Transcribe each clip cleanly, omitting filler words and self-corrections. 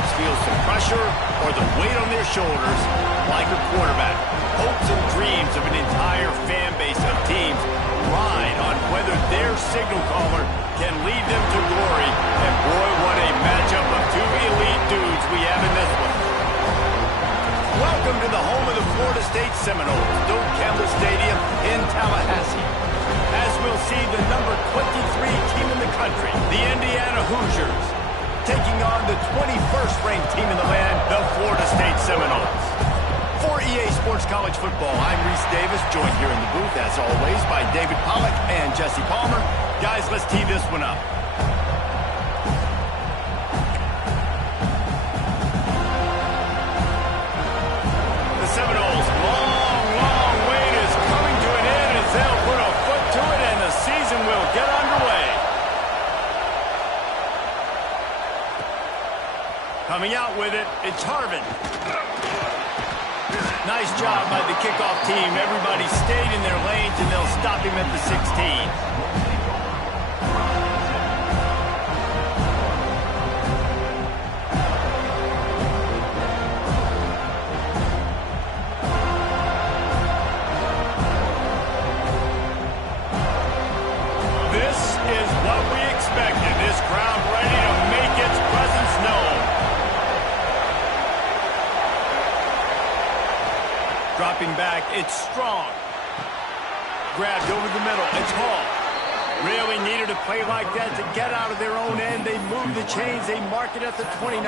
defense feels the pressure or the weight on their shoulders like a quarterback. Hopes and dreams of an entire fan base of teams ride on whether their signal caller can lead them to glory. And boy, what a matchup of two elite dudes we have in this one. Welcome to the home of the Florida State Seminoles, Doak Campbell Stadium in Tallahassee. As we'll see the number 23 team in the country, the Indiana Hoosiers, taking on the 21st ranked team in the land, the Florida State Seminoles. For EA Sports College Football, I'm Reese Davis, joined here in the booth, as always, by David Pollack and Jesse Palmer. Guys, let's tee this one up. The Seminoles' long wait is coming to an end as they'll put a foot to it, and the season will get underway. Coming out with it, it's Harvin. Nice job by the kickoff team. Everybody stayed in their lanes, and they'll stop him at the 16. This is what we expected. This crowd ready to make its presence known. Dropping back, it's Strong. Grabbed over the middle, it's Hall. Really needed a play like that to get out of their own end. They move the chains, they mark it at the 29.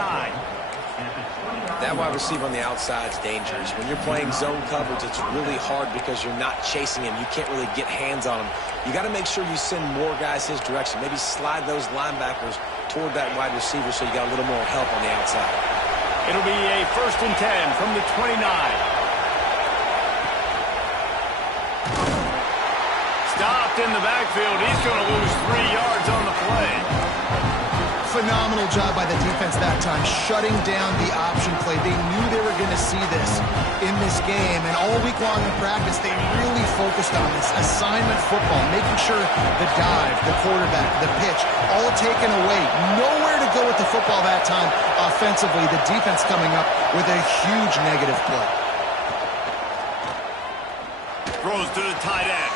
That wide receiver on the outside is dangerous. When you're playing zone coverage, it's really hard because you're not chasing him. You can't really get hands on him. You got to make sure you send more guys his direction. Maybe slide those linebackers toward that wide receiver so you got a little more help on the outside. It'll be a 1st and 10 from the 29. Stopped in the backfield. He's going to lose 3 yards on the play. Phenomenal job by the defense that time, shutting down the option play. They knew they were going to see this in this game, and all week long in practice, they really focused on this assignment football, making sure the dive, the quarterback, the pitch, all taken away. Nowhere to go with the football that time offensively. The defense coming up with a huge negative play. Throws to the tight end.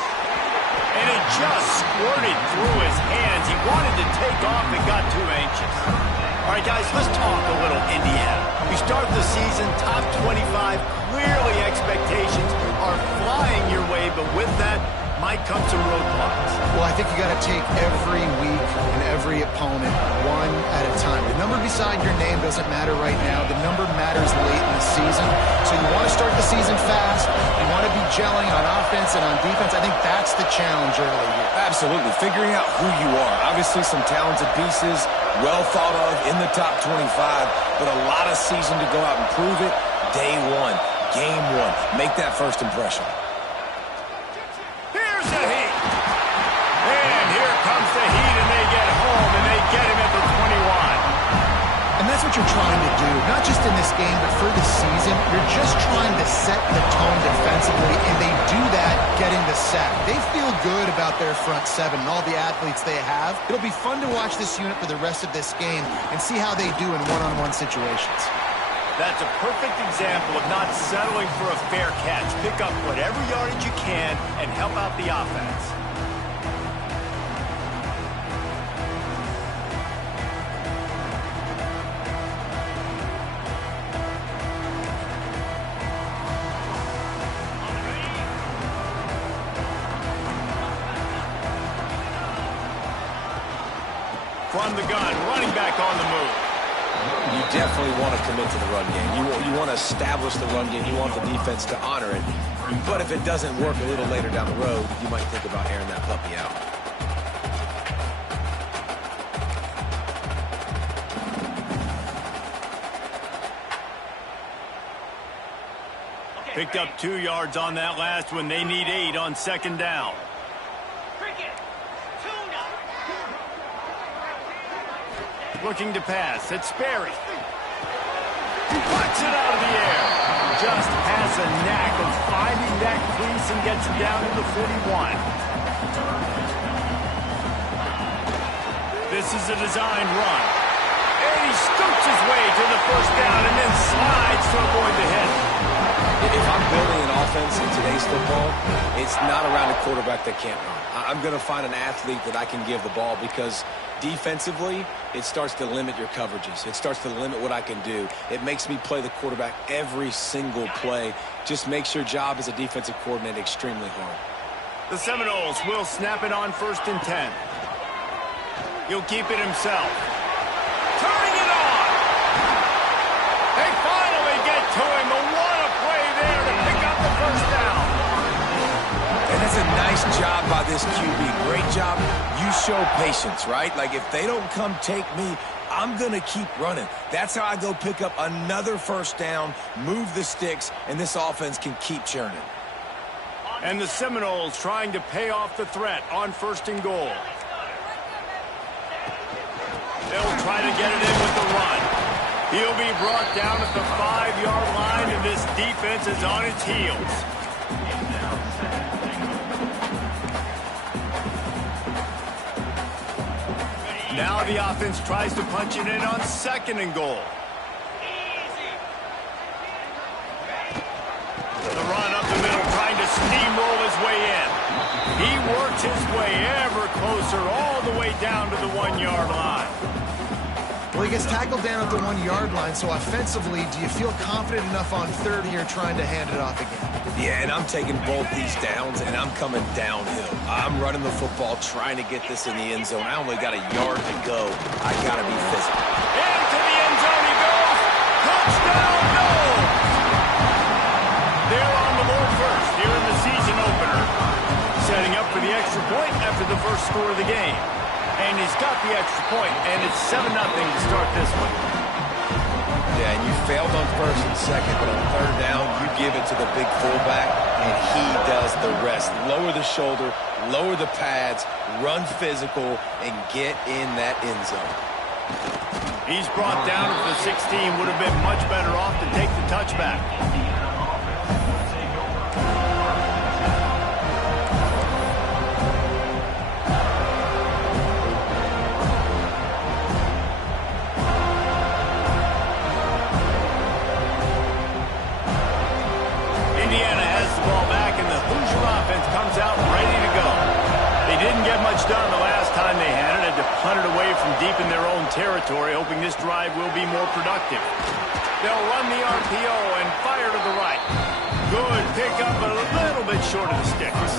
And it just squirted through his hands. He wanted to take off and got too anxious. All right, guys, let's talk a little Indiana. We start the season top 25. Clearly expectations are flying your way, but with that might come some roadblocks. Well, I think you got to take every week and every opponent one at a time. The number beside your name doesn't matter right now. The number matters late in the season. So you want to start the season fast. You want to be gelling on offense and on defense. I think that's the challenge early here. Absolutely. Figuring out who you are. Obviously some talented pieces, well thought of in the top 25, but a lot of season to go out and prove it. Day one, game one. Make that first impression. Here's the heat. And here comes the heat, and they get home, and they get him at the 21. And that's what you're trying to do, not just in this game, but for the season. You're just trying to set the tone defensively, and they do that getting the sack. They feel good about their front seven and all the athletes they have. It'll be fun to watch this unit for the rest of this game and see how they do in one-on-one situations. That's a perfect example of not settling for a fair catch. Pick up whatever yardage you can and help out the offense. From the gun, running back on the move. You definitely want to commit to the run game. You want to establish the run game. You want the defense to honor it. But if it doesn't work a little later down the road, you might think about airing that puppy out. Picked up 2 yards on that last one. They need 8 on 2nd down. Looking to pass. It's Sperry. Puts it out of the air. Just has a knack of finding that crease and gets it down to the 41. This is a designed run. And he scoots his way to the the first down and then slides to avoid the hit. If I'm building an offense in today's football, it's not around a quarterback that can't run. I'm going to find an athlete that I can give the ball because defensively, it starts to limit your coverages. It starts to limit what I can do. It makes me play the quarterback every single play. Just makes your job as a defensive coordinator extremely hard. The Seminoles will snap it on 1st and 10. He'll keep it himself. Turning it on! They finally get to him. What a play there to pick up the first down. And that's a nice job by this QB. Great job. You show patience, right? Like, if they don't come take me, I'm going to keep running. That's how I go pick up another first down, move the sticks, and this offense can keep churning. And the Seminoles trying to pay off the threat on 1st and goal. They'll try to get it in with the run. He'll be brought down at the 5-yard line, and this defense is on its heels. Now the offense tries to punch it in on 2nd and goal. The run up the middle, trying to steamroll his way in. He works his way ever closer, all the way down to the 1-yard line. Well, he gets tackled down at the 1-yard line, so offensively, do you feel confident enough on 3rd here trying to hand it off again? Yeah, and I'm taking both these downs, and I'm coming downhill. I'm running the football, trying to get this in the end zone. I only got a yard to go. I got to be physical. Into the end zone he goes. Touchdown, no! They're on the board first here in the season opener. Setting up for the extra point after the first score of the game. And he's got the extra point, and it's 7-0 to start this one. Yeah, and you failed on 1st and 2nd, but on 3rd down, you give it to the big fullback, and he does the rest. Lower the shoulder, lower the pads, run physical, and get in that end zone. He's brought down at the 16. Would have been much better off to take the touchback. Comes out ready to go. They didn't get much done the last time they had it. Had to punt it away from deep in their own territory, hoping this drive will be more productive. They'll run the RPO and fire to the right. Good pickup, but a little bit short of the sticks.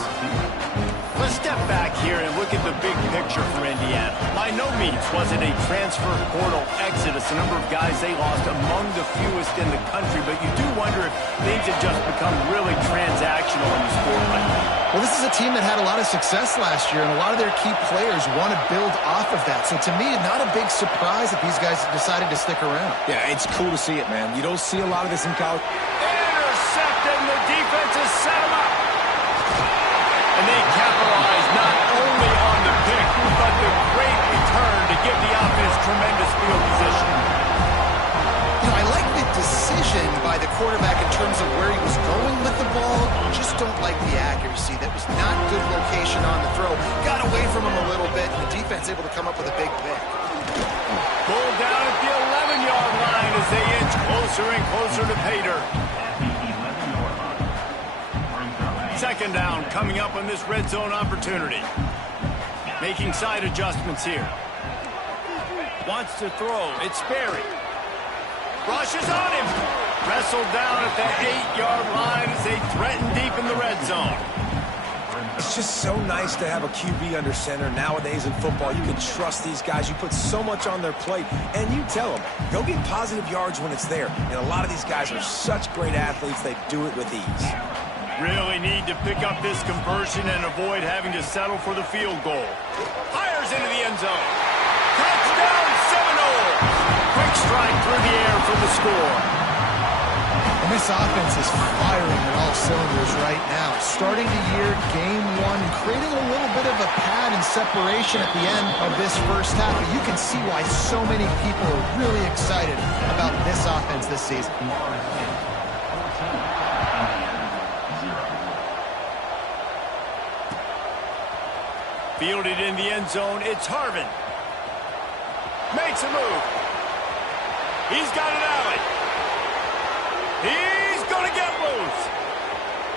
Let's step back here and look at the big picture for Indiana. By no means was it a transfer portal exodus. The number of guys they lost among the fewest in the country, but you do wonder if things have just become really transactional in the sport right now. Well, this is a team that had a lot of success last year, and a lot of their key players want to build off of that. So to me, not a big surprise that these guys decided to stick around. Yeah, it's cool to see it, man. You don't see a lot of this in college. Intercepted, and the defense has set them up. And they capitalize not only on the pick, but the great return to give the offense tremendous field position. You know, I like the decision by the quarterback in terms of where he was going with the ball. Just don't like the accuracy. That was not good location on the throw. Got away from him a little bit, and the defense able to come up with a big pick. Pulled down at the 11-yard line as they inch closer and closer to pay dirt. 2nd down coming up on this red zone opportunity. Making side adjustments here. Wants to throw. It's Sperry. Rushes on him. Wrestled down at the 8-yard line as they threaten deep in the red zone. It's just so nice to have a QB under center. Nowadays in football, you can trust these guys. You put so much on their plate, and you tell them, go get positive yards when it's there. And a lot of these guys are such great athletes, they do it with ease. Really need to pick up this conversion and avoid having to settle for the field goal. Fires into the end zone. Touchdown, Seminoles! Quick strike through the air for the score. And this offense is firing on all cylinders right now. Starting the year, game one, creating a little bit of a pad and separation at the end of this first half. But you can see why so many people are really excited about this offense this season. Fielded in the end zone, it's Harvin. Makes a move. He's got an alley. He's going to get loose.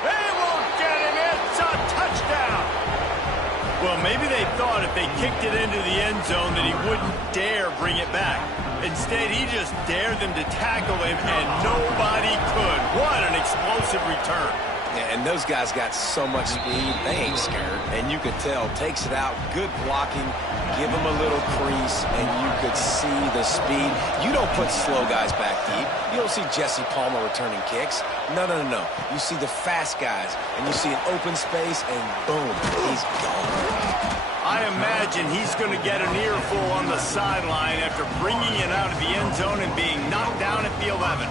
They won't get him. It's a touchdown. Well, maybe they thought if they kicked it into the end zone that he wouldn't dare bring it back. Instead, he just dared them to tackle him, and nobody could. What an explosive return. Yeah, and those guys got so much speed, they ain't scared. And you could tell, takes it out, good blocking, give him a little crease, and you could see the speed. You don't put slow guys back deep. You don't see Jesse Palmer returning kicks. No, no, no, no. You see the fast guys, and you see an open space, and boom, he's gone. I imagine he's going to get an earful on the sideline after bringing it out of the end zone and being knocked down at the 11.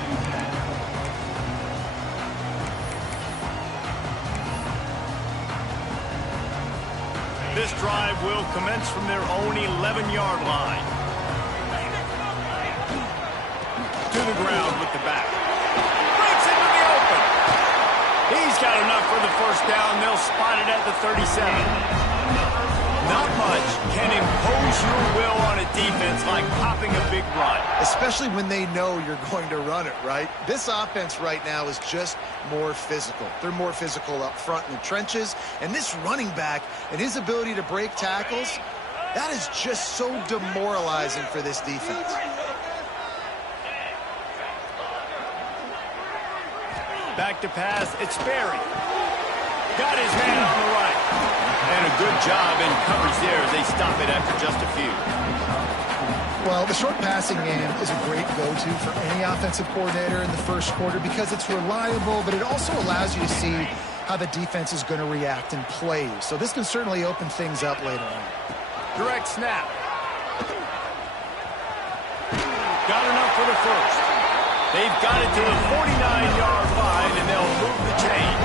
This drive will commence from their own 11-yard line. To the ground with the back. Breaks into the open. He's got enough for the first down. They'll spot it at the 37. Not much can impose your will on a defense like popping a big run. Especially when they know you're going to run it, right? This offense right now is just more physical. They're more physical up front in the trenches. And this running back and his ability to break tackles, that is just so demoralizing for this defense. Back to pass, it's Sperry. Got his man on the right. And a good job in coverage there as they stop it after just a few. Well, the short passing game is a great go-to for any offensive coordinator in the first quarter because it's reliable, but it also allows you to see how the defense is going to react in plays. So this can certainly open things up later on. Direct snap. Got enough for the first. They've got it to the 49-yard line, and they'll move the chains.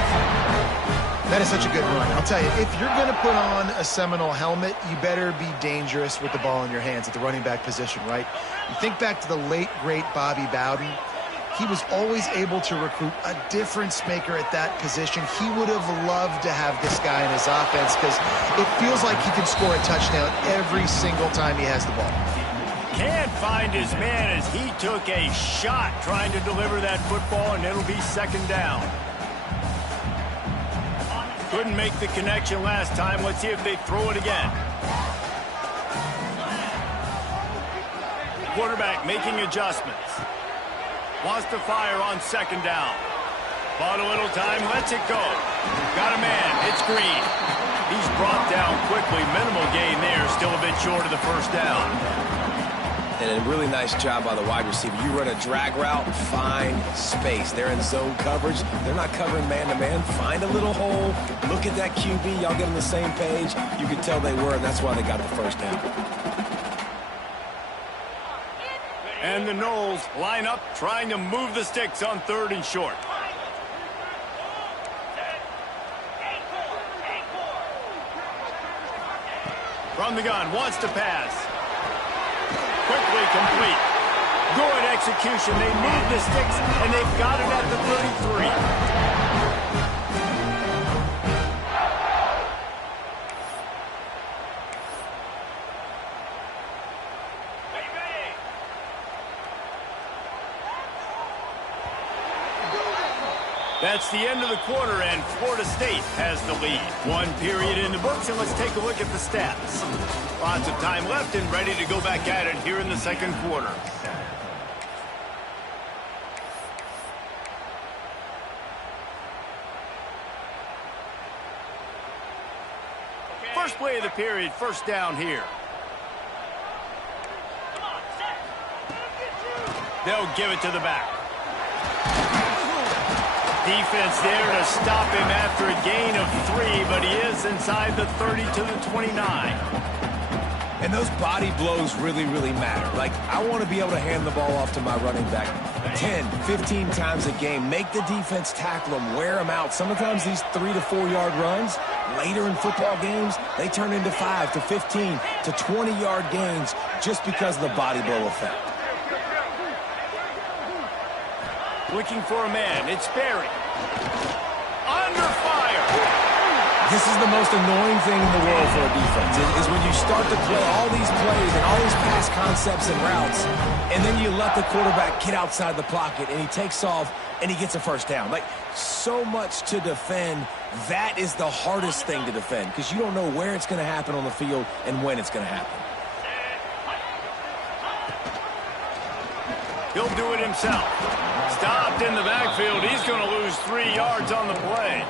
That is such a good run. I'll tell you, if you're going to put on a Seminole helmet, you better be dangerous with the ball in your hands at the running back position, right? You think back to the late, great Bobby Bowden. He was always able to recruit a difference maker at that position. He would have loved to have this guy in his offense because it feels like he can score a touchdown every single time he has the ball. Can't find his man as he took a shot trying to deliver that football, and it'll be second down. Couldn't make the connection last time. Let's see if they throw it again. Quarterback making adjustments. Wants to fire on second down. Bought a little time, lets it go. Got a man, it's Green. He's brought down quickly. Minimal gain there, still a bit short of the first down. And a really nice job by the wide receiver. You run a drag route, find space. They're in zone coverage. They're not covering man-to-man. Find a little hole. Look at that QB. Y'all get on the same page. You could tell they were, and that's why they got the first down. And the Noles line up, trying to move the sticks on third and short. From the gun, wants to pass. Quickly complete. Good execution. They move the sticks, and they've got it at the 33. That's the end of the quarter, and Florida State has the lead. One period in the books, and let's take a look at the stats. Lots of time left and ready to go back at it here in the second quarter. First play of the period, first down here. They'll give it to the back. Defense there to stop him after a gain of 3, but he is inside the 30 to the 29. And those body blows really, really matter. Like, I want to be able to hand the ball off to my running back 10, 15 times a game. Make the defense tackle them, wear them out. Sometimes these 3 to 4 yard runs, later in football games, they turn into 5 to 15 to 20 yard gains just because of the body blow effect. Looking for a man. It's Sperry. Under fire. This is the most annoying thing in the world for a defense, is when you start to play all these plays and all these pass concepts and routes, and then you let the quarterback get outside the pocket, and he takes off, and he gets a first down. Like, so much to defend. That is the hardest thing to defend, because you don't know where it's going to happen on the field and when it's going to happen. He'll do it himself. Stopped in the backfield. He's going to lose 3 yards on the play.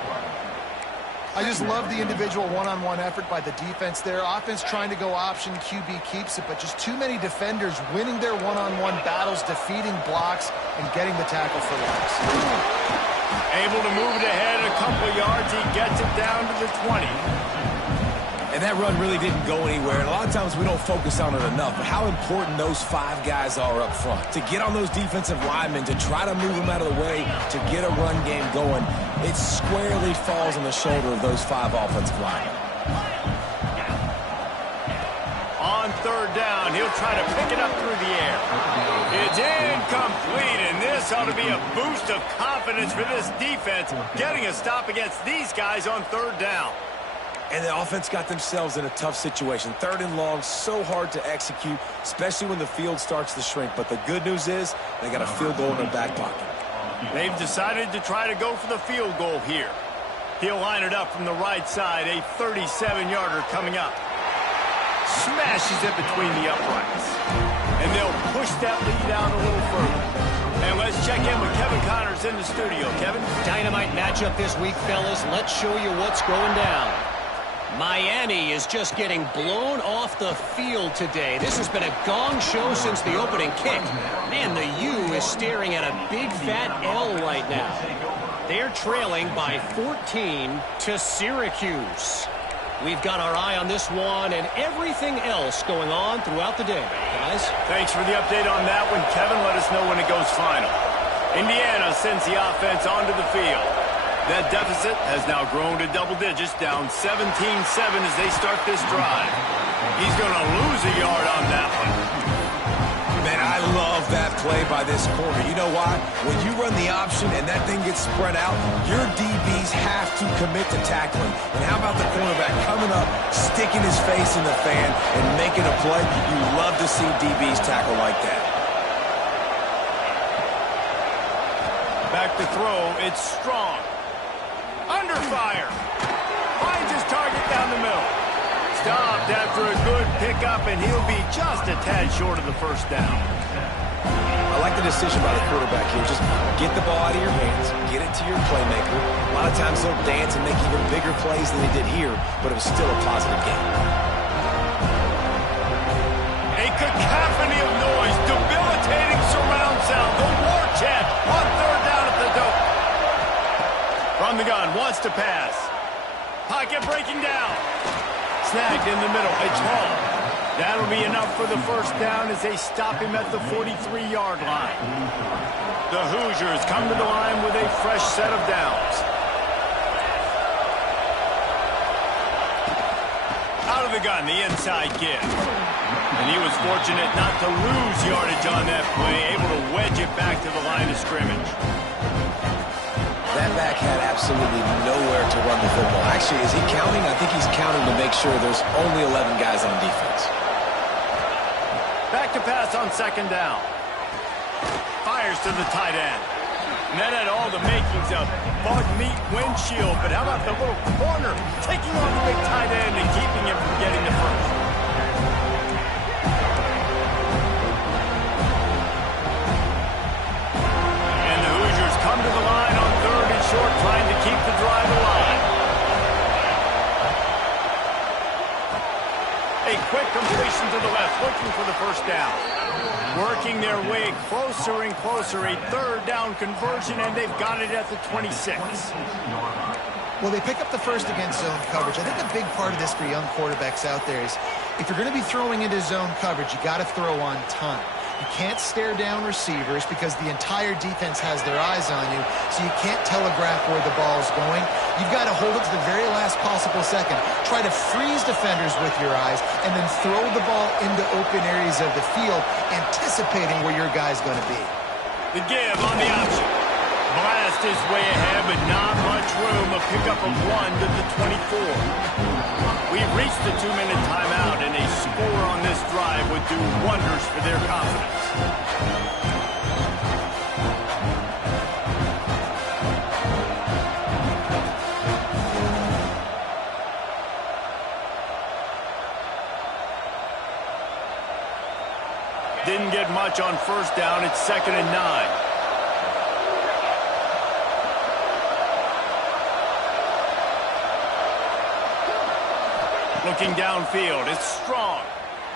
I just love the individual one-on-one effort by the defense there. Offense trying to go option, QB keeps it, but just too many defenders winning their one-on-one battles, defeating blocks, and getting the tackle for loss. Able to move it ahead a couple yards. He gets it down to the 20. And that run really didn't go anywhere. And a lot of times we don't focus on it enough. But how important those 5 guys are up front. To get on those defensive linemen, to try to move them out of the way, to get a run game going, it squarely falls on the shoulder of those 5 offensive linemen. On third down, he'll try to pick it up through the air. It's incomplete, and this ought to be a boost of confidence for this defense, getting a stop against these guys on third down. And the offense got themselves in a tough situation. 3rd and long, so hard to execute, especially when the field starts to shrink. But the good news is they got a field goal in their back pocket. They've decided to try to go for the field goal here. He'll line it up from the right side, a 37-yarder coming up. Smashes it between the uprights. And they'll push that lead out a little further. And let's check in with Kevin Connors in the studio. Kevin? Dynamite matchup this week, fellas. Let's show you what's going down. Miami is just getting blown off the field today. This has been a gong show since the opening kick. Man, the U is staring at a big fat L right now. They're trailing by 14 to Syracuse. We've got our eye on this one and everything else going on throughout the day. Guys? Thanks for the update on that one, Kevin. Let us know when it goes final. Indiana sends the offense onto the field. That deficit has now grown to double digits, down 17-7 as they start this drive. He's going to lose a yard on that one. Man, I love that play by this corner. You know why? When you run the option and that thing gets spread out, your DBs have to commit to tackling. And how about the cornerback coming up, sticking his face in the fan, and making a play? You love to see DBs tackle like that. Back to throw. It's Strong. Under fire. Finds his target down the middle. Stopped after a good pickup, and he'll be just a tad short of the first down. I like the decision by the quarterback here. Just get the ball out of your hands, get it to your playmaker. A lot of times they'll dance and make even bigger plays than they did here, but it was still a positive game. A cacophony of noise, debilitating surround sound. The war chant on third down at the Dome. From the gun, wants to pass. Pocket breaking down. Snagged in the middle. It's Hall. That'll be enough for the first down as they stop him at the 43-yard line. The Hoosiers come to the line with a fresh set of downs. Out of the gun, the inside give. And he was fortunate not to lose yardage on that play, able to wedge it back to the line of scrimmage. That back had absolutely nowhere to run the football. Actually, is he counting? I think he's counting to make sure there's only 11 guys on defense. Back to pass on second down. Fires to the tight end. And that had all the makings of bug meat windshield. But how about the little corner taking on the big tight end and keeping him from getting the first? And the Hoosiers come to the line on third and short, trying to keep the drive alive. A quick completion to the left, looking for the first down. Working their way closer and closer, a third down conversion, and they've got it at the 26. Well, they pick up the first against zone coverage. I think a big part of this for young quarterbacks out there is if you're going to be throwing into zone coverage, you got to throw on time. You can't stare down receivers because the entire defense has their eyes on you, so you can't telegraph where the ball's going. You've got to hold it to the very last possible second. Try to freeze defenders with your eyes and then throw the ball into open areas of the field, anticipating where your guy's going to be. The give on the option. blast his way ahead, but not much room. A pickup of 1 to the 24. We've reached the 2-minute timeout, and a score on this drive would do wonders for their confidence. Didn't get much on first down. It's 2nd and 9. Looking downfield, it's Strong.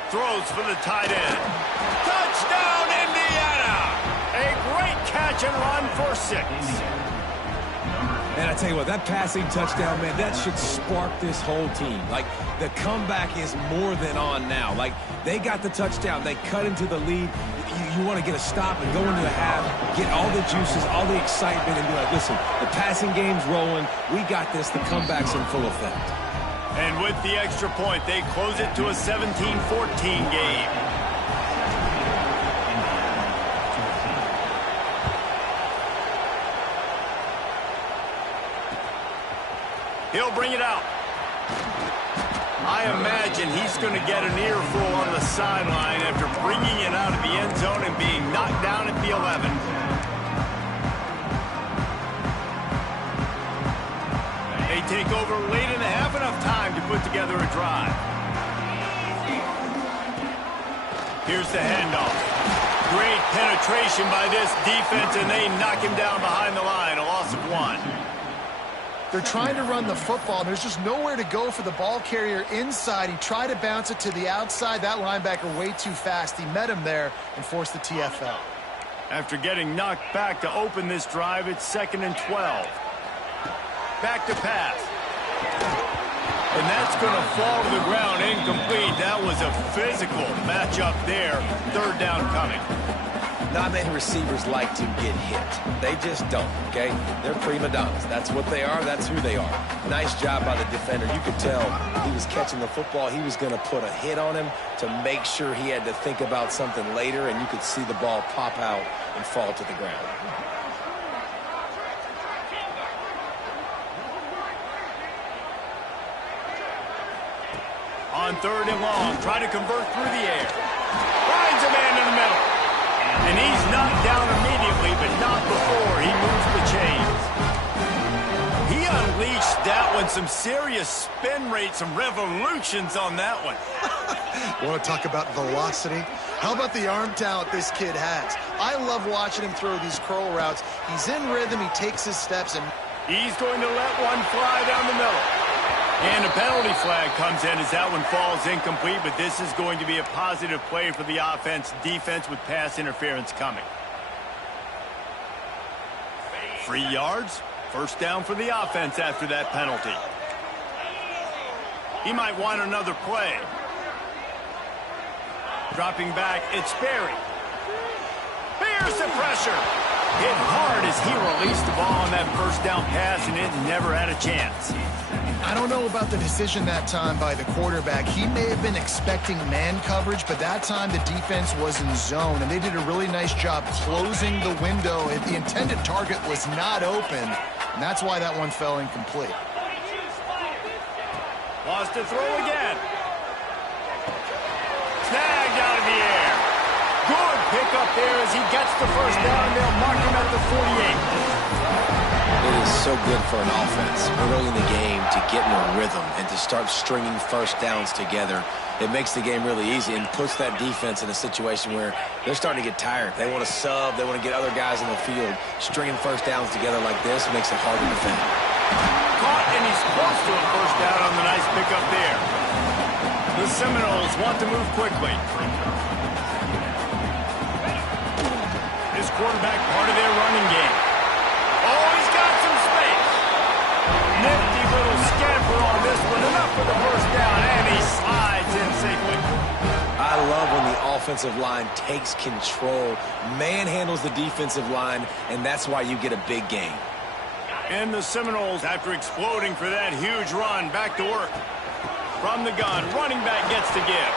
Throws for the tight end. Touchdown, Indiana! A great catch and run for 6. Man, I tell you what, that passing touchdown, man, that should spark this whole team. Like, the comeback is more than on now. Like, they got the touchdown. They cut into the lead. You want to get a stop and go into the half, get all the juices, all the excitement, and be like, listen, the passing game's rolling. We got this. The comeback's in full effect. And with the extra point, they close it to a 17-14 game. He'll bring it out. I imagine he's going to get an earful on the sideline after bringing it out of the end zone and being knocked down at the 11. They take over late in the half, enough time to put together a drive. Here's the handoff. Great penetration by this defense, and they knock him down behind the line, a loss of 1. They're trying to run the football. There's just nowhere to go for the ball carrier inside. He tried to bounce it to the outside. That linebacker way too fast. He met him there and forced the TFL. After getting knocked back to open this drive, it's 2nd and 12. Back to pass. And that's going to fall to the ground incomplete. That was a physical matchup there. 3rd down coming. Not many receivers like to get hit. They just don't, okay? They're prima donnas. That's what they are. That's who they are. Nice job by the defender. You could tell he was catching the football. He was going to put a hit on him to make sure he had to think about something later, and you could see the ball pop out and fall to the ground. On 3rd and long, try to convert through the air. Finds a man in the middle. And he's knocked down immediately, but not before he moves the chains. He unleashed that one. Some serious spin rate, some revolutions on that one. Want to talk about velocity? How about the arm talent this kid has? I love watching him throw these curl routes. He's in rhythm. He takes his steps, and he's going to let one fly down the middle. And a penalty flag comes in as that one falls incomplete, but this is going to be a positive play for the offense. Defense with pass interference coming. 3 yards. 1st down for the offense after that penalty. He might want another play. Dropping back, it's Berry. Here's the pressure. Hit hard as he released the ball on that 1st down pass, and it never had a chance. I don't know about the decision that time by the quarterback. He may have been expecting man coverage, but that time the defense was in zone, and they did a really nice job closing the window. The intended target was not open, and that's why that one fell incomplete. Lost to throw again. Snagged out of the air. Good pickup there as he gets the 1st down. They'll mark him at the 48. It is so good for an offense early in the game to get in a rhythm and to start stringing 1st downs together. It makes the game really easy and puts that defense in a situation where they're starting to get tired. They want to sub. They want to get other guys in the field. Stringing 1st downs together like this makes it hard to defend. Caught, and he's close to a 1st down on the nice pickup there. The Seminoles want to move quickly. This quarterback part of their running game. Oh, he's got some space. Nifty little scamper on this one. Enough for the 1st down, and he slides in safely. I love when the offensive line takes control, manhandles the defensive line, and that's why you get a big gain. And the Seminoles, after exploding for that huge run, back to work. From the gun, running back gets to give.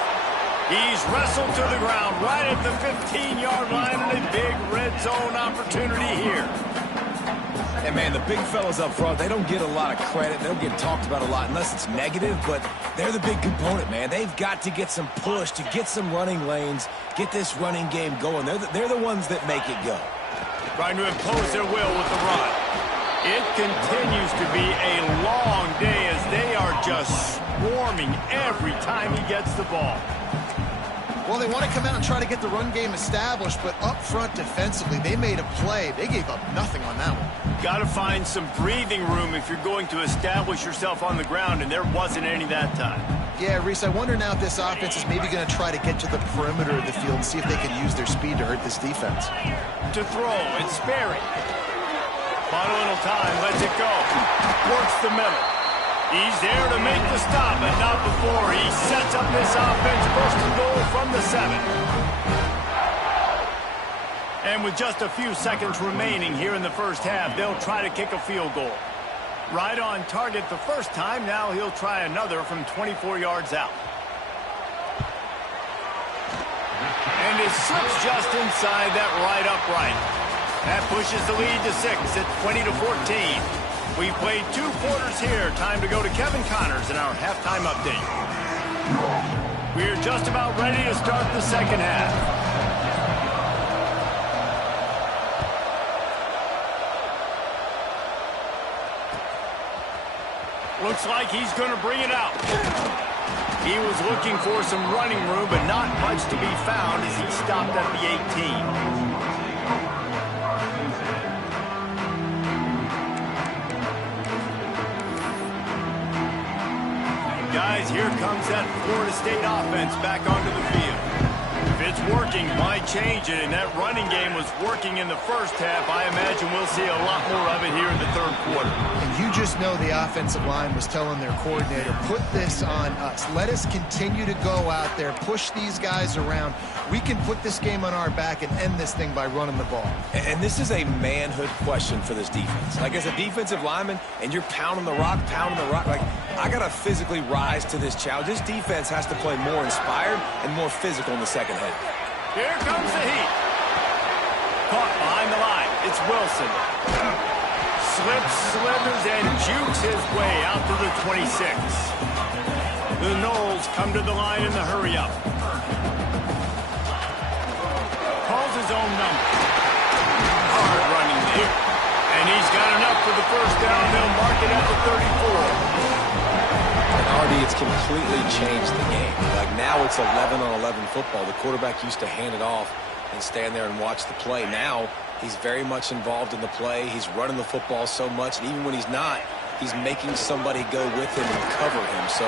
He's wrestled to the ground right at the 15-yard line, and a big red zone opportunity here. And, man, the big fellas up front, they don't get a lot of credit. They don't get talked about a lot unless it's negative, but they're the big component, man. They've got to get some push, to get some running lanes, get this running game going. They're the ones that make it go. Trying to impose their will with the run. It continues to be a long day as they are just swarming every time he gets the ball. Well, they want to come out and try to get the run game established, but up front defensively, they made a play. They gave up nothing on that one. Got to find some breathing room if you're going to establish yourself on the ground, and there wasn't any that time. Yeah, Reese, I wonder now if this offense is maybe going to try to get to the perimeter of the field and see if they can use their speed to hurt this defense. To throw, it's Sperry. Bought a little time, lets it go. Works the middle. He's there to make the stop, but not before he sets up this offense. First and goal from the 7. And with just a few seconds remaining here in the first half, they'll try to kick a field goal. Right on target the first time. Now he'll try another from 24 yards out. And it slips just inside that right upright. That pushes the lead to 6 at 20-14. We've played 2 quarters here. Time to go to Kevin Connors in our halftime update. We're just about ready to start the second half. Looks like he's going to bring it out. He was looking for some running room, but not much to be found as he stopped at the 18. Guys, here comes that Florida State offense back onto the field. If it's working, why change it? And that running game was working in the first half. I imagine we'll see a lot more of it here in the third quarter. And you just know the offensive line was telling their coordinator, put this on us. Let us continue to go out there, push these guys around. We can put this game on our back and end this thing by running the ball. And this is a manhood question for this defense. Like, as a defensive lineman, and you're pounding the rock, like, I got to physically rise to this challenge. This defense has to play more inspired and more physical in the second half. Here comes the heat. Caught behind the line. It's Wilson. Slips, slithers, and jukes his way out to the 26. The Noles come to the line in the hurry-up. Calls his own number. Hard running there. And he's got enough for the first down. They'll mark it at the 34. And Artie, it's completely changed the game. Like, now it's 11-on-11 football. The quarterback used to hand it off and stand there and watch the play. Now he's very much involved in the play. He's running the football so much, and even when he's not, he's making somebody go with him and cover him. So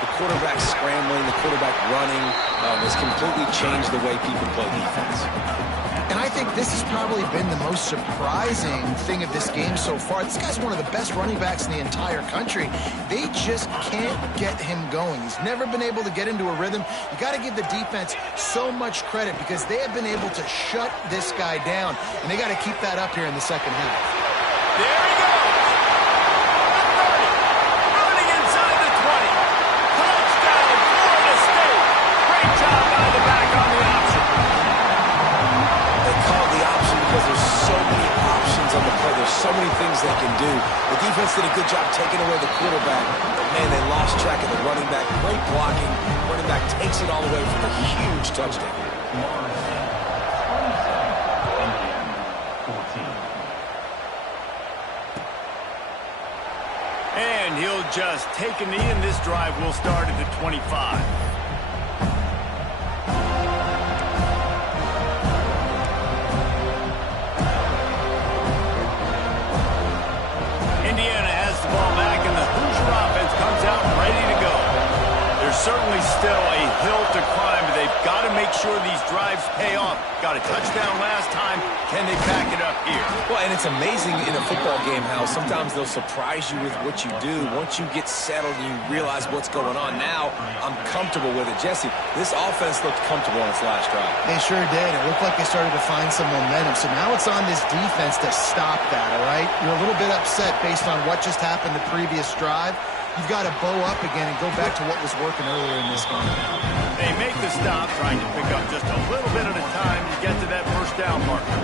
the quarterback scrambling, the quarterback running has completely changed the way people play defense. And I think this has probably been the most surprising thing of this game so far. This guy's one of the best running backs in the entire country. They just can't get him going. He's never been able to get into a rhythm. You got to give the defense so much credit because they have been able to shut this guy down, and they got to keep that up here in the second half. There he goes. The 30. Running inside the 20. Touchdown, Florida State. Great job by the back on the option. Because there's so many options on the play. There's so many things they can do. The defense did a good job taking away the quarterback. But, man, they lost track of the running back. Great blocking. Running back takes it all the way for the huge touchdown. And he'll just take a knee, and this drive will start at the 25. Certainly still a hill to climb, but they've got to make sure these drives pay off. Got a touchdown last time. Can they back it up here? Well, and it's amazing in a football game how sometimes they'll surprise you with what you do. Once you get settled and you realize what's going on, now I'm comfortable with it. Jesse, this offense looked comfortable on its last drive. They sure did. It looked like they started to find some momentum. So now it's on this defense to stop that, all right? You're a little bit upset based on what just happened the previous drive. You've got to bow up again and go back to what was working earlier in this game. They make the stop, trying to pick up just a little bit at a time to get to that first down marker.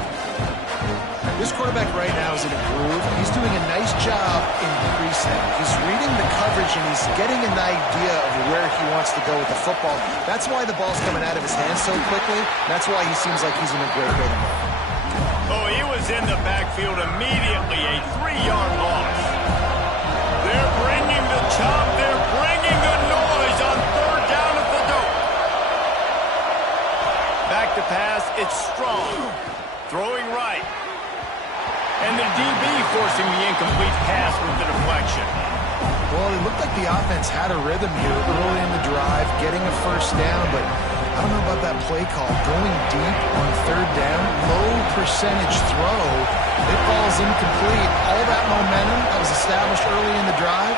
This quarterback right now is in a groove. He's doing a nice job increasing. He's reading the coverage, and he's getting an idea of where he wants to go with the football. That's why the ball's coming out of his hands so quickly. That's why he seems like he's in a great rhythm. Oh, he was in the backfield immediately. A 3-yard loss. They're bringing the chop. They're bringing the noise on third down at the dope. Back to pass. It's Strong. Throwing right. And the DB forcing the incomplete pass with the deflection. Well, it looked like the offense had a rhythm here early in the drive, getting a first down, but I don't know about that play call. Going deep on third down, low percentage throw. It falls incomplete. All that momentum that was established early in the drive,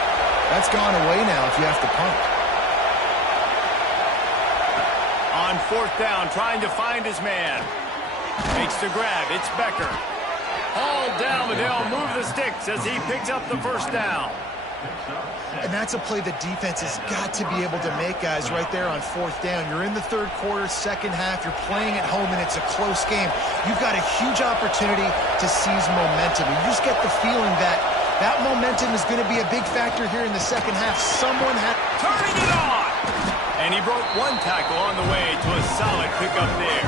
that's gone away now if you have to punt. On fourth down, trying to find his man. Makes the grab. It's Becker. Hauled down, but they'll move the sticks as he picks up the first down. And that's a play the defense has got to be able to make, guys, right there on fourth down. You're in the third quarter, second half. You're playing at home, and it's a close game. You've got a huge opportunity to seize momentum. You just get the feeling that that momentum is going to be a big factor here in the second half. Someone had... Turning it on! And he broke one tackle on the way to a solid pickup there.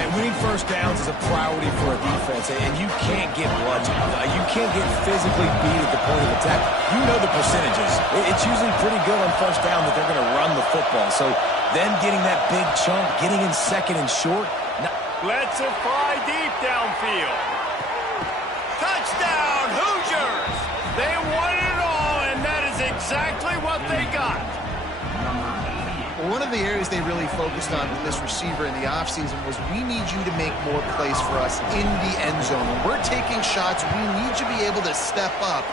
And winning first downs is a priority for a defense, and you can't get bludgeoned. You can't get physically beat at the point of attack. You know the percentages. It's usually pretty good on first down that they're going to run the football. So them getting that big chunk, getting in second and short. Lets it fly deep downfield. Touchdown, Hoosiers! They won it all, and that is exactly what they got. One of the areas they really focused on with this receiver in the offseason was we need you to make more plays for us in the end zone. When we're taking shots, we need you to be able to step up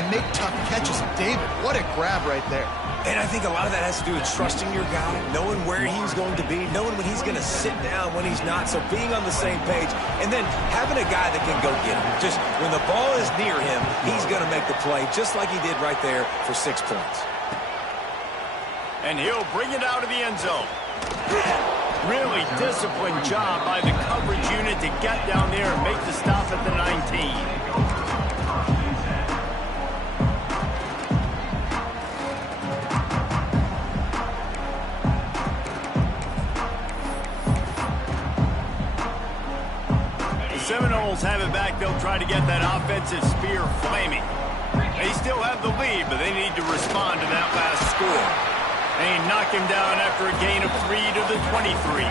and make tough catches. David, what a grab right there. And I think a lot of that has to do with trusting your guy, knowing where he's going to be, knowing when he's going to sit down, when he's not, so being on the same page, and then having a guy that can go get him. Just when the ball is near him, he's going to make the play, just like he did right there for 6 points. And he'll bring it out of the end zone. Really disciplined job by the coverage unit to get down there and make the stop at the 19. The Seminoles have it back. They'll try to get that offensive spear flaming. They still have the lead, but they need to respond to that last score. They knock him down after a gain of 3 to the 23.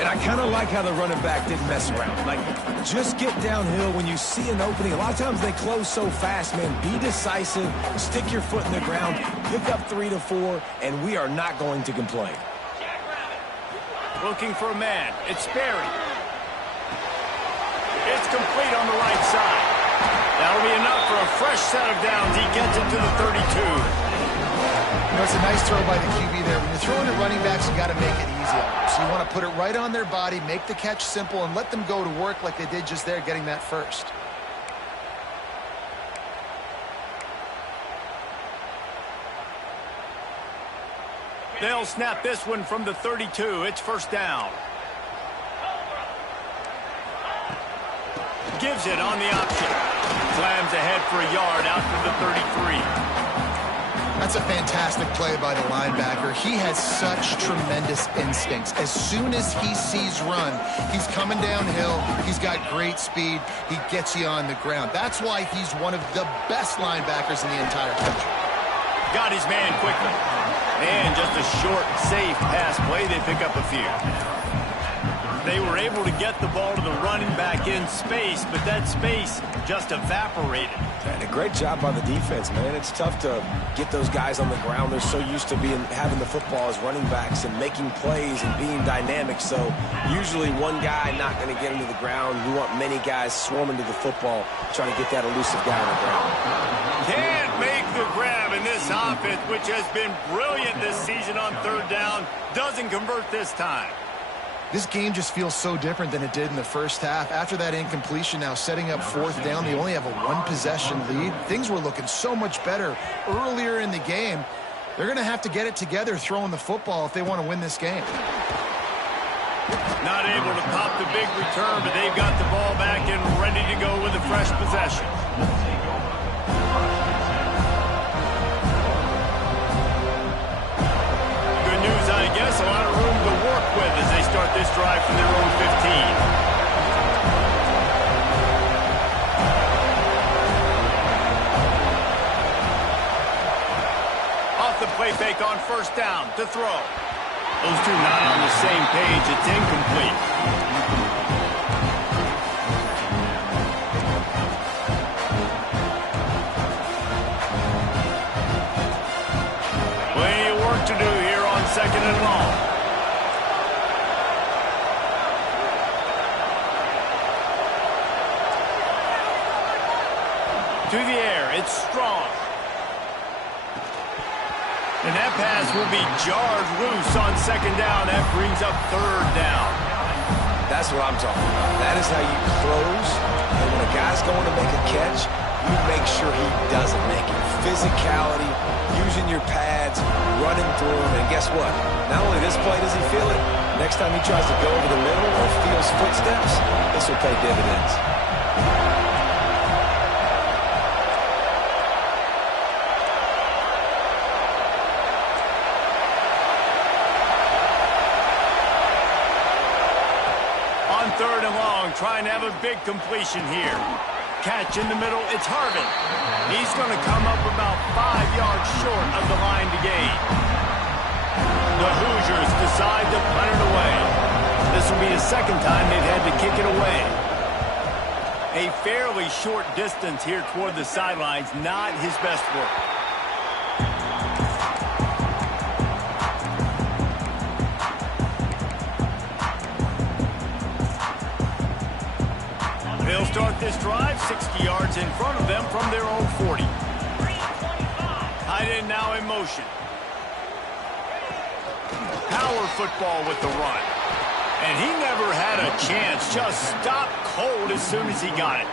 And I kind of like how the running back didn't mess around. Like, just get downhill when you see an opening. A lot of times they close so fast, man. Be decisive, stick your foot in the ground, pick up 3 to 4, and we are not going to complain. Looking for a man. It's Sperry. It's complete on the right side. That'll be enough for a fresh set of downs. He gets it to the 32. You know, it's a nice throw by the QB there. When you're throwing at running backs, you got to make it easy on them. So you want to put it right on their body, make the catch simple, and let them go to work like they did just there, getting that first. They'll snap this one from the 32. It's first down. Gives it on the option. Slams ahead for a yard out to the 33. That's a fantastic play by the linebacker. He has such tremendous instincts. As soon as he sees run, he's coming downhill. He's got great speed. He gets you on the ground. That's why he's one of the best linebackers in the entire country. Got his man quickly. And just a short, safe pass play. They pick up a few. They were able to get the ball to the running back in space, but that space just evaporated. And a great job by the defense, man. It's tough to get those guys on the ground. They're so used to having the football as running backs and making plays and being dynamic. So usually one guy not going to get into the ground. You want many guys swarming to the football, trying to get that elusive guy on the ground. Can't make the grab in this offense, which has been brilliant this season on third down. Doesn't convert this time. This game just feels so different than it did in the first half. After that incompletion, now setting up fourth down, they only have a one-possession lead. Things were looking so much better earlier in the game. They're going to have to get it together throwing the football if they want to win this game. Not able to pop the big return, but they've got the ball back and ready to go with a fresh possession. Good news, I guess. A lot of room to work with as they start this drive from their own 15. The play fake on first down to throw. Those two not on the same page. It's incomplete. Plenty of work to do here on second and long. To the air. It's Strong. And that pass will be jarred loose on second down. That brings up third down. That's what I'm talking about. That is how you close. And when a guy's going to make a catch, you make sure he doesn't make it. Physicality, using your pads, running through him. And guess what? Not only this play does he feel it, next time he tries to go over the middle or feels footsteps, this will pay dividends. Third and long, trying to have a big completion here. Catch in the middle, it's Harvin. He's going to come up about 5 yards short of the line to gain. The Hoosiers decide to punt it away. This will be the second time they've had to kick it away. A fairly short distance here toward the sidelines, not his best work. They'll start this drive 60 yards in front of them from their own 40. Tight end now in motion. Power football with the run. And he never had a chance. Just stopped cold as soon as he got it.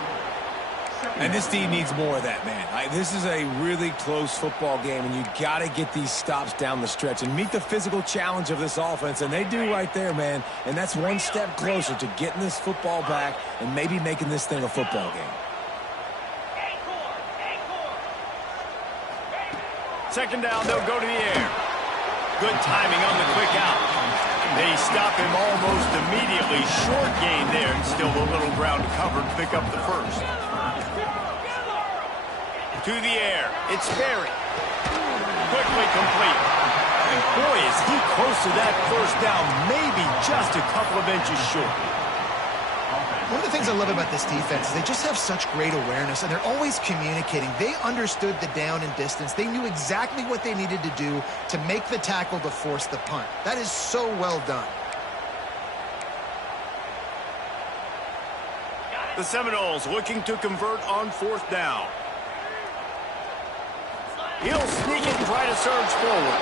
And this team needs more of that, man. This is a really close football game, and you got to get these stops down the stretch and meet the physical challenge of this offense, and they do right there, man. And that's one step closer to getting this football back and maybe making this thing a football game. Second down, they'll go to the air. Good timing on the quick out. They stop him almost immediately. Short gain there, and still a little ground to cover to pick up the first. To the air, it's Berry. Quickly complete. And boy, is he close to that first down, maybe just a couple of inches short. One of the things I love about this defense is they just have such great awareness, and they're always communicating. They understood the down and distance. They knew exactly what they needed to do to make the tackle to force the punt. That is so well done. The Seminoles looking to convert on fourth down. He'll sneak it and try to surge forward.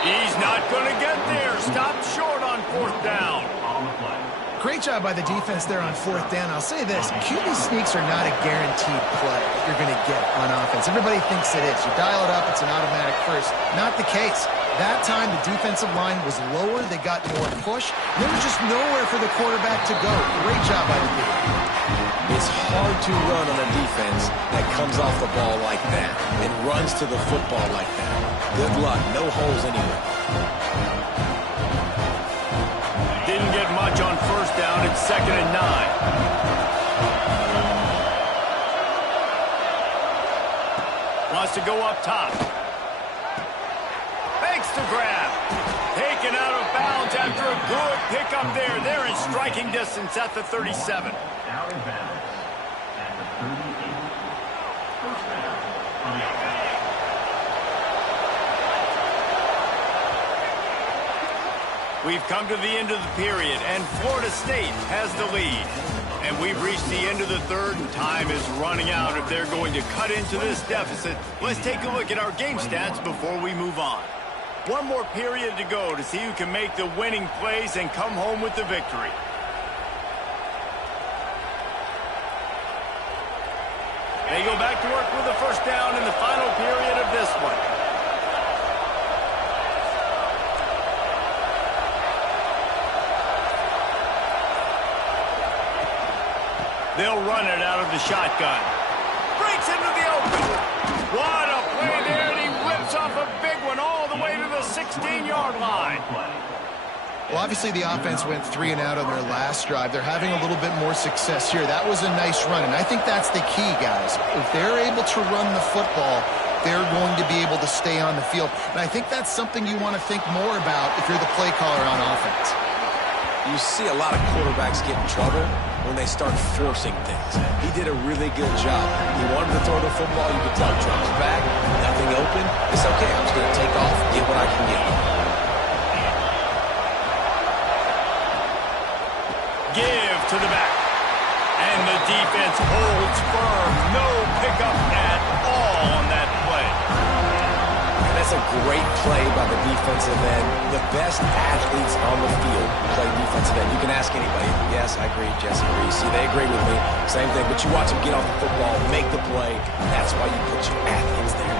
He's not going to get there. Stopped short on fourth down. Great job by the defense there on fourth down. I'll say this, QB sneaks are not a guaranteed play that you're going to get on offense. Everybody thinks it is. You dial it up, it's an automatic first. Not the case. That time, the defensive line was lower. They got more push. There was just nowhere for the quarterback to go. Great job by the defense. It's hard to run on a defense that comes off the ball like that and runs to the football like that. Good luck. No holes anywhere. Didn't get much on first down. It's 2nd and 9. Wants to go up top. Fakes the grab. Taken out of bounds after a good pickup there. They're in striking distance at the 37. We've come to the end of the period, and Florida State has the lead. And we've reached the end of the third, and time is running out if they're going to cut into this deficit. Let's take a look at our game stats before we move on. One more period to go to see who can make the winning plays and come home with the victory. They go back to work with a first down in the final period of this one. They'll run it out of the shotgun. Breaks into the open. What a play there, and he rips off a big one all the way to the 16-yard line. Well, obviously the offense went 3 and out on their last drive. They're having a little bit more success here. That was a nice run, and I think that's the key, guys. If they're able to run the football, they're going to be able to stay on the field. And I think that's something you want to think more about if you're the play caller on offense. You see a lot of quarterbacks get in trouble when they start forcing things. He did a really good job. He wanted to throw the football. You could tell he drops back, nothing open. It's okay. I'm just going to take off, get what I can get. Give to the back. And the defense holds firm. No pickup at all on that play. That's a great play by the defensive end. The best athletes on the field play defensive end. You can ask anybody. Yes, I agree. Jesse agrees. See, they agree with me. Same thing. But you watch them get off the football, make the play. That's why you put your athletes there.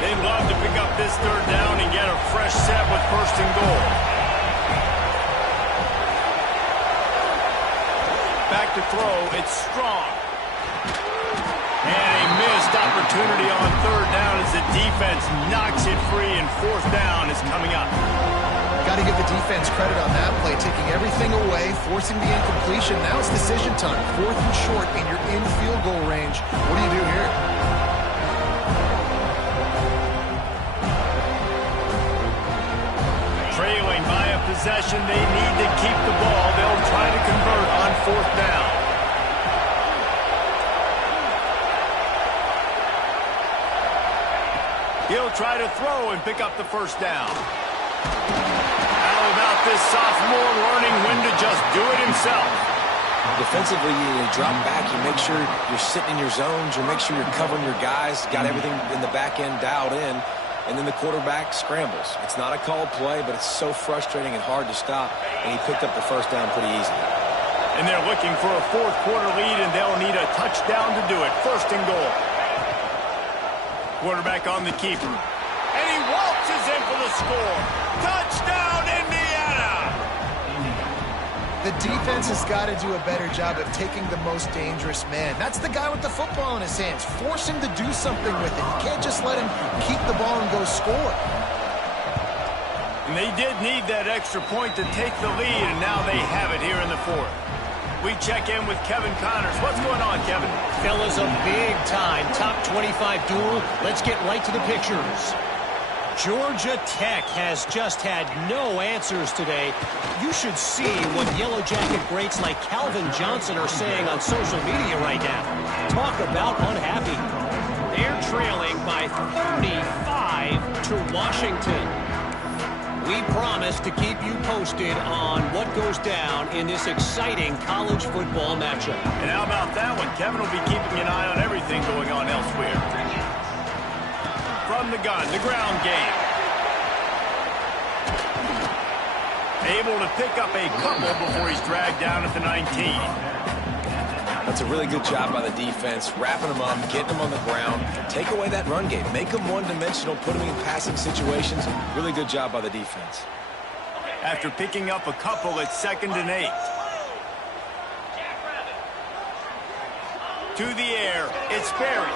They'd love to pick up this third down and get a fresh set with 1st and goal. Back to throw, it's Strong. And a missed opportunity on 3rd down as the defense knocks it free, and 4th down is coming up. Got to give the defense credit on that play, taking everything away, forcing the incompletion. Now it's decision time. 4th and short, and you're in field goal range. What do you do here? Trailing by a possession, they need to keep the ball. They'll try to convert on 4th down. He'll try to throw and pick up the 1st down. How about this sophomore learning when to just do it himself? Defensively, you drop back, you make sure you're sitting in your zones, you make sure you're covering your guys, got everything in the back end dialed in, and then the quarterback scrambles. It's not a called play, but it's so frustrating and hard to stop, and he picked up the 1st down pretty easily. And they're looking for a 4th quarter lead, and they'll need a touchdown to do it. 1st and goal. Quarterback on the keeper. And he waltzes in for the score. Touchdown, Indiana! The defense has got to do a better job of taking the most dangerous man. That's the guy with the football in his hands. Force him to do something with it. You can't just let him keep the ball and go score. And they did need that extra point to take the lead, and now they have it here in the 4th. We check in with Kevin Connors. What's going on, Kevin? Fellas, a big-time top 25 duel. Let's get right to the pictures. Georgia Tech has just had no answers today. You should see what Yellow Jacket greats like Calvin Johnson are saying on social media right now. Talk about unhappy. They're trailing by 35 to Washington. We promise to keep you posted on what goes down in this exciting college football matchup. And how about that one? Kevin will be keeping an eye on everything going on elsewhere. From the gun, the ground game. Able to pick up a couple before he's dragged down at the 19. That's a really good job by the defense, wrapping them up, getting them on the ground. Take away that run game. Make them one-dimensional, put them in passing situations. Really good job by the defense. After picking up a couple at 2nd and 8. To the air, it's Berry.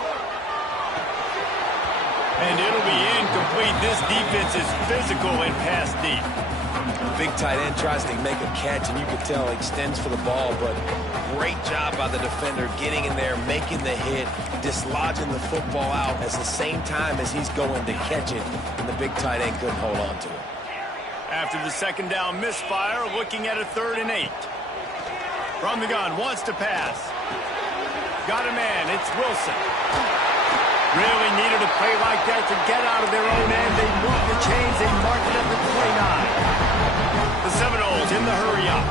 And it'll be incomplete. This defense is physical and pass deep. Big tight end tries to make a catch, and you can tell he extends for the ball, but great job by the defender getting in there, making the hit, dislodging the football out at the same time as he's going to catch it, and the big tight end couldn't hold on to it. After the 2nd down misfire, looking at a 3rd and 8. From the gun, wants to pass. Got a man, it's Wilson. Really needed a play like that to get out of their own end. They moved the chains, they marked it at the 29. The Seminoles in the hurry up.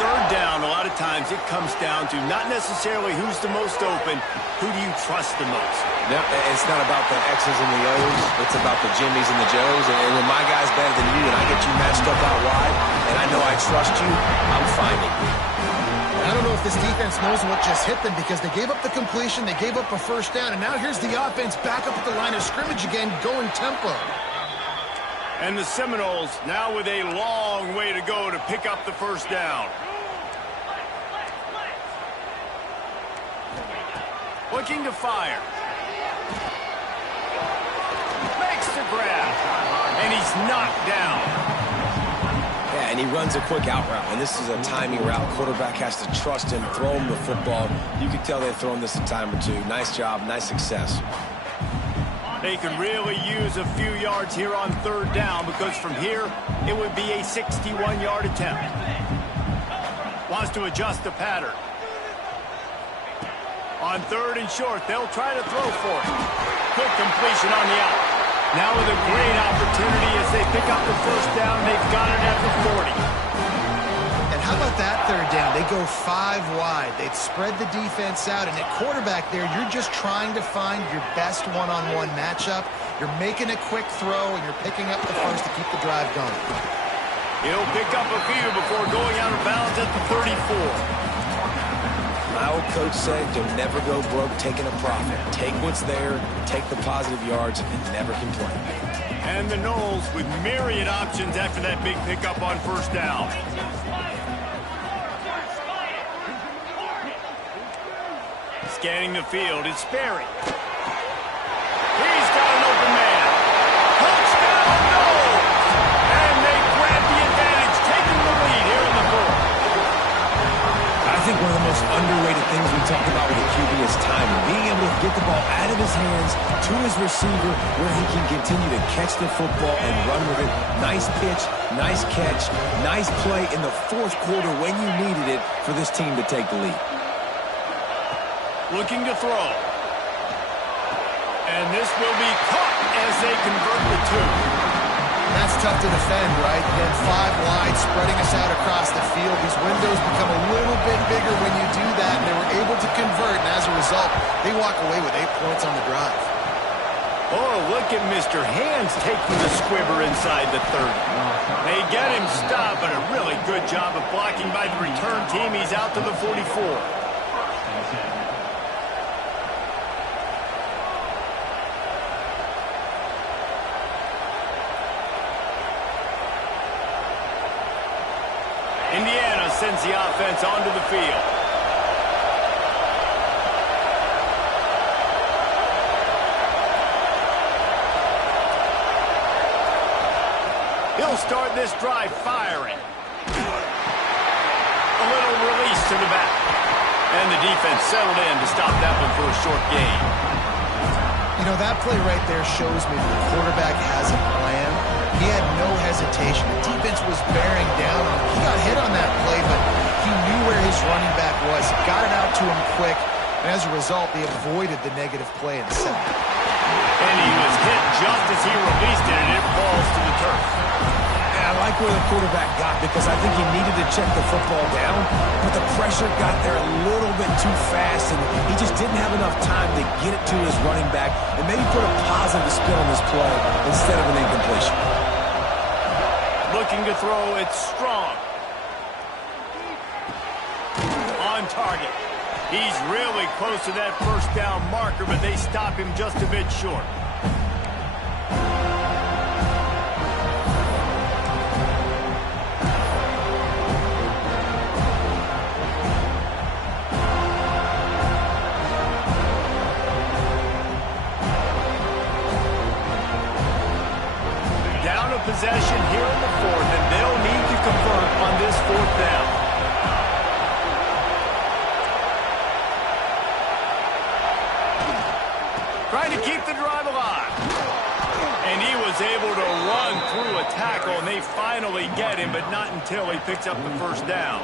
3rd down, a lot of times it comes down to not necessarily who's the most open, who do you trust the most? No, it's not about the X's and the O's. It's about the Jimmies and the Joes. And when my guy's better than you and I get you matched up out wide, and I know I trust you, I'm finding you. I don't know if this defense knows what just hit them because they gave up the completion, they gave up a 1st down, and now here's the offense back up at the line of scrimmage again, going tempo. And the Seminoles now with a long way to go to pick up the first down. Looking to fire. Makes the grab. And he's knocked down. Yeah, and he runs a quick out route, and this is a timing route. Quarterback has to trust him, throw him the football. You can tell they've thrown this a time or two. Nice job, nice success. They could really use a few yards here on third down because from here, it would be a 61-yard attempt. Wants to adjust the pattern. On third and short, they'll try to throw for it. Quick completion on the out. Now with a great opportunity as they pick up the first down, they've got it at the 40. And how about that third down? They go 5 wide. They'd spread the defense out, and at quarterback there, you're just trying to find your best one-on-one matchup. You're making a quick throw, and you're picking up the first to keep the drive going. He'll pick up a few before going out of bounds at the 34. My old coach said you'll never go broke taking a profit. Take what's there, take the positive yards, and never complain. And the Noles with myriad options after that big pickup on first down. Scanning the field, it's Sperry. He's got an open man. Touchdown, Noles! And they grab the advantage, taking the lead here in the fourth. I think one of the most underrated things we talk about with a QB is timing. Being able to get the ball out of his hands to his receiver where he can continue to catch the football and run with it. Nice pitch, nice catch, nice play in the fourth quarter when you needed it for this team to take the lead. Looking to throw. And this will be caught as they convert the two. That's tough to defend, right? Again, 5 wide, spreading us out across the field. These windows become a little bit bigger when you do that, and they were able to convert, and as a result, they walk away with 8 points on the drive. Oh, look at Mr. Hands taking the squibber inside the 30. They get him stopped, but a really good job of blocking by the return team. He's out to the 44. Indiana sends the offense onto the field. He'll start this drive firing. A little release to the back. And the defense settled in to stop that one for a short gain. You know, that play right there shows me the quarterback has a plan. He had no hesitation. The defense was bearing down on him. He got hit on that play, but he knew where his running back was. He got it out to him quick, and as a result, they avoided the negative play in the second. And he was hit just as he released it, and it falls to the turf. And I like where the quarterback got because I think he needed to check the football down, but the pressure got there a little bit too fast, and he just didn't have enough time to get it to his running back and maybe put a positive spin on this play instead of an incompletion. Looking to throw, it's Strong. On target. He's really close to that first down marker, but they stop him just a bit short. Down a possession here in the fourth, and they'll need to convert on this fourth down. Trying to keep the drive alive. And he was able to run through a tackle, and they finally get him, but not until he picks up the first down.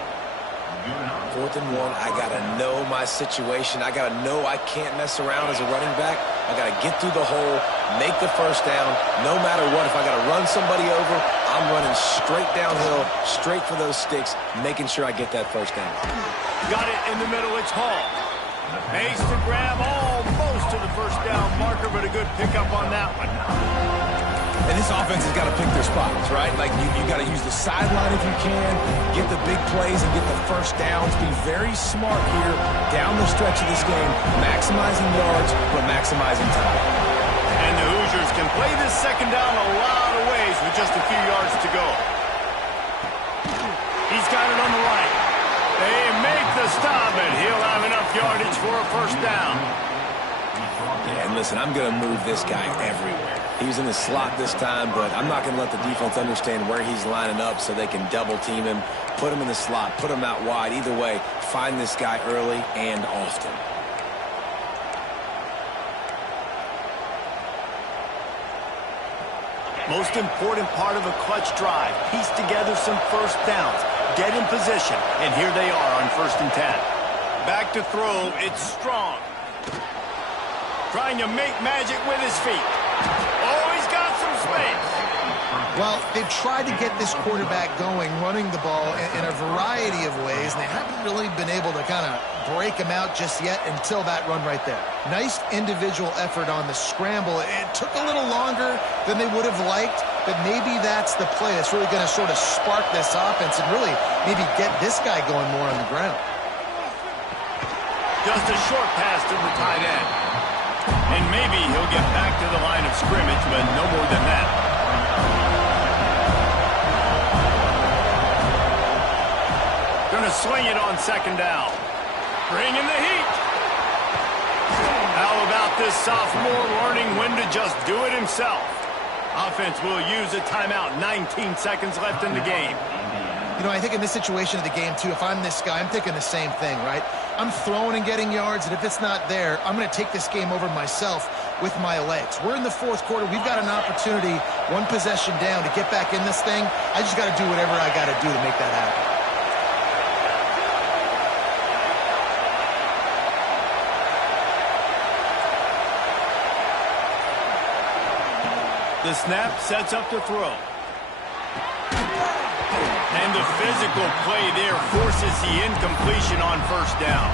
4th and 1, I got to know my situation. I got to know I can't mess around as a running back. I got to get through the hole, make the first down, no matter what. If I got to run somebody over, I'm running straight downhill, straight for those sticks, making sure I get that first down. Got it in the middle, it's Hall. Makes the grab almost to the first down marker, but a good pickup on that one. And this offense has got to pick their spots, right? Like, you got to use the sideline if you can, get the big plays and get the first downs. Be very smart here down the stretch of this game, maximizing yards, but maximizing time. And the Hoosiers can play this second down a lot of ways with just yardage for a first down. Yeah, and listen, I'm going to move this guy everywhere. He's in the slot this time, but I'm not going to let the defense understand where he's lining up so they can double team him, put him in the slot, put him out wide. Either way, find this guy early and often. Most important part of a clutch drive, piece together some first downs, get in position, and here they are on 1st and 10. Back to throw, it's Strong. Trying to make magic with his feet. Oh, he's got some space. Well, they've tried to get this quarterback going, running the ball in a variety of ways, and they haven't really been able to kind of break him out just yet until that run right there. Nice individual effort on the scramble. It took a little longer than they would have liked, but maybe that's the play that's really going to sort of spark this offense and really maybe get this guy going more on the ground. Just a short pass to the tight end. And maybe he'll get back to the line of scrimmage, but no more than that. Gonna swing it on 2nd down. Bring in the heat. How about this sophomore learning when to just do it himself? Offense will use a timeout. 19 seconds left in the game. You know, I think in this situation of the game, too, if I'm this guy, I'm thinking the same thing, right? I'm throwing and getting yards, and if it's not there, I'm going to take this game over myself with my legs. We're in the 4th quarter. We've got an opportunity, one possession down, to get back in this thing. I just got to do whatever I got to do to make that happen. The snap sets up to throw. And the physical play there forces the incompletion on 1st down.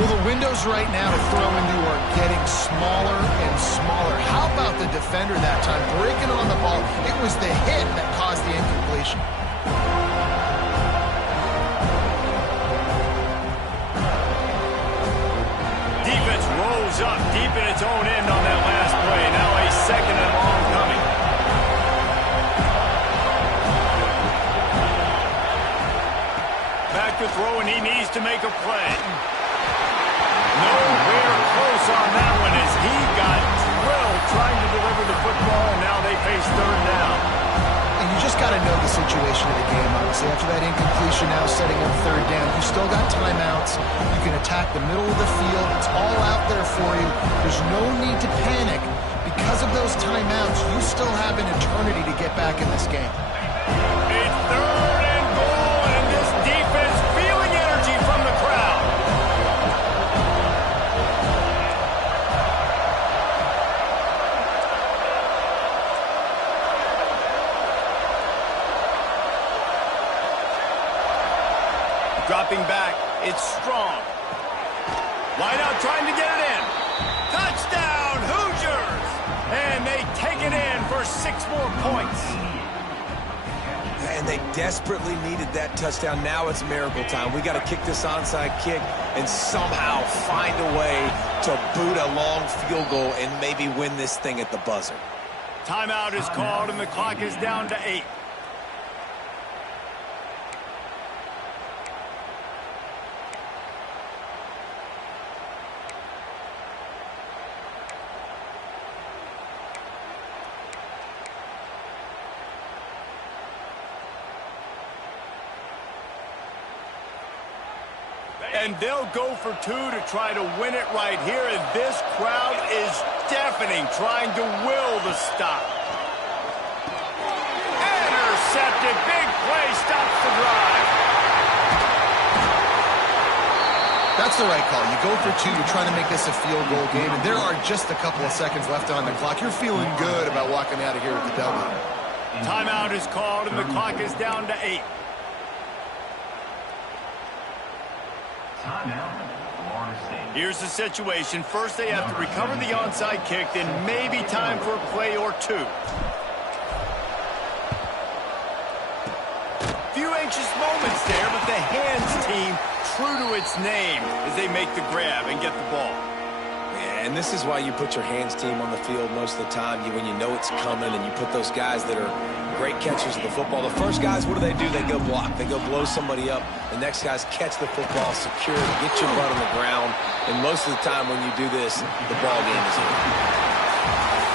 Well, the windows right now to throw into are getting smaller and smaller. How about the defender that time breaking on the ball? It was the hit that caused the incompletion. Defense rolls up deep in its own end on that last play. Now a 2nd and long coming. Back to throw, and he needs to make a play. Nowhere close on that one as he got drilled trying to deliver the football, and now they face 3rd down. And you just got to know the situation of the game, obviously. After that incompletion, now setting up 3rd down. You still got timeouts. You can attack the middle of the field. It's all out there for you. There's no need to panic. Because of those timeouts, you still have an eternity to get back in this game. It's 3rd and goal, and this defense feeling energy from the crowd. Dropping back, it's Strong. Wide out trying to get it in. Touchdown, Hoosiers! And they take it in for 6 more points. And they desperately needed that touchdown. Now it's miracle time. We got to kick this onside kick and somehow find a way to boot a long field goal and maybe win this thing at the buzzer. Timeout is called, and the clock is down to 8. And they'll go for 2 to try to win it right here. And this crowd is deafening, trying to will the stop. Intercepted. Big play stops the drive. That's the right call. You go for 2. You're trying to make this a field goal game. And there are just a couple of seconds left on the clock. You're feeling good about walking out of here with the W. Timeout is called, and the clock is down to 8. Here's the situation. First, they have to recover the onside kick, then maybe time for a play or 2. Few anxious moments there, but the hands team true to its name as they make the grab and get the ball. And this is why you put your hands team on the field most of the time when you know it's coming, and you put those guys that are great catchers of the football. The first guys, what do? They go block. They go blow somebody up. The next guys catch the football, secure, get your butt on the ground. And most of the time when you do this, the ball game is over.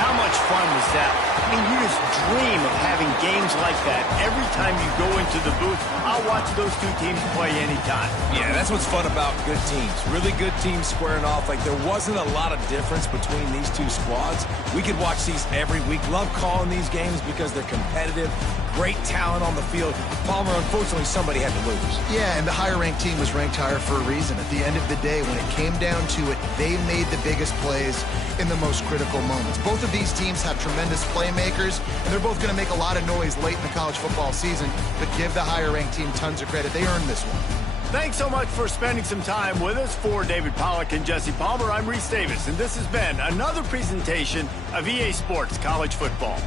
How much fun was that? I mean, you just dream of having games like that every time you go into the booth. I'll watch those two teams play anytime. Yeah, that's what's fun about good teams. Really good teams squaring off. Like, there wasn't a lot of difference between these two squads. We could watch these every week. Love calling these games because they're competitive. Great talent on the field. Palmer, unfortunately, somebody had to lose. Yeah, and the higher-ranked team was ranked higher for a reason. At the end of the day, when it came down to it, they made the biggest plays in the most critical moments. Both of these teams have tremendous playmakers, and they're both going to make a lot of noise late in the college football season, but give the higher-ranked team tons of credit. They earned this one. Thanks so much for spending some time with us. For David Pollack and Jesse Palmer, I'm Reese Davis, and this has been another presentation of EA Sports College Football.